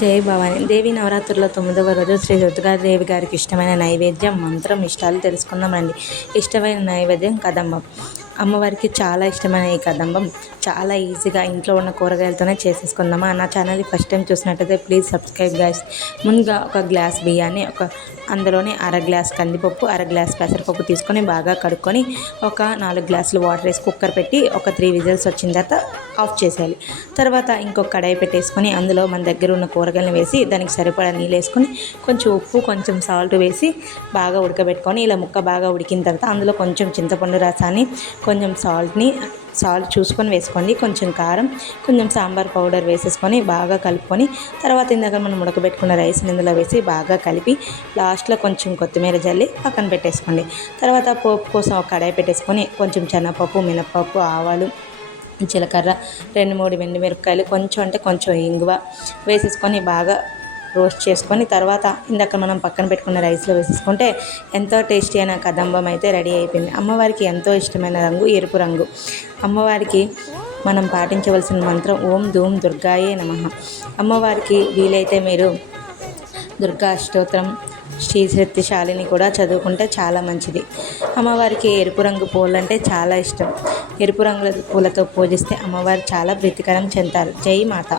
జై భవాని. దేవి నవరాత్రుల తొమ్మిదవ రోజు శ్రీ దుర్గాదేవి గారికి ఇష్టమైన నైవేద్యం మంత్రం ఇష్టాలు తెలుసుకుందామండి. ఇష్టమైన నైవేద్యం కదంబం. అమ్మవారికి చాలా ఇష్టమైన ఈ కదంబం. చాలా ఈజీగా ఇంట్లో ఉన్న కూరగాయలతోనే చేసేసుకుందామా? నా ఛానల్ని ఫస్ట్ టైం చూసినట్టయితే ప్లీజ్ సబ్స్క్రైబ్ గాయస్. ముందుగా ఒక గ్లాస్ బియ్యాన్ని ఒక అందులోనే అర గ్లాస్ కందిపప్పు అర గ్లాస్ పెసరపప్పు తీసుకొని బాగా కడుక్కొని ఒక నాలుగు గ్లాసులు వాటర్ వేసి కుక్కర్ పెట్టి ఒక త్రీ విజిల్స్ వచ్చిన తర్వాత ఆఫ్ చేసేయాలి. తర్వాత ఇంకొక కడాయి పెట్టేసుకొని అందులో మన దగ్గర ఉన్న కూరగాయలను వేసి దానికి సరిపడా నీళ్ళు వేసుకొని కొంచెం ఉప్పు కొంచెం సాల్ట్ వేసి బాగా ఉడకబెట్టుకొని ఇలా ముక్క బాగా ఉడికిన తర్వాత అందులో కొంచెం చింతపండు రసాన్ని కొంచెం సాల్ట్ని సాల్ట్ చూసుకొని వేసుకోండి. కొంచెం కారం కొంచెం సాంబార్ పౌడర్ వేసేసుకొని బాగా కలుపుకొని తర్వాత ఇందాక మనం ఉడకబెట్టుకున్న రైస్ ఇందులో వేసి బాగా కలిపి లాస్ట్లో కొంచెం కొత్తిమీర జల్లి పక్కన పెట్టేసుకోండి. తర్వాత పోపు కోసం ఒక కడాయి పెట్టేసుకొని కొంచెం శనగపప్పు మినపప్పు ఆవాలు జీలకర్ర రెండు మూడు మిరపకాయలు కొంచెం అంటే కొంచెం ఇంగువ వేసేసుకొని బాగా రోస్ట్ చేసుకొని తర్వాత ఇందాక మనం పక్కన పెట్టుకున్న రైస్లో వేసేసుకుంటే ఎంతో టేస్టీ అయిన కదంబం అయితే రెడీ అయిపోయింది. అమ్మవారికి ఎంతో ఇష్టమైన రంగు ఎరుపు రంగు. అమ్మవారికి మనం పాటించవలసిన మంత్రం ఓం ధూమ్ దుర్గాయే నమ. అమ్మవారికి వీలైతే మీరు దుర్గా అష్టోత్రం శ్రీ శక్తిశాలిని కూడా చదువుకుంటే చాలా మంచిది. అమ్మవారికి ఎరుపు రంగు పూలు అంటే చాలా ఇష్టం. ఎరుపు రంగుల పూలతో పూజిస్తే అమ్మవారు చాలా ప్రీతికరం చెందారు జై మాత.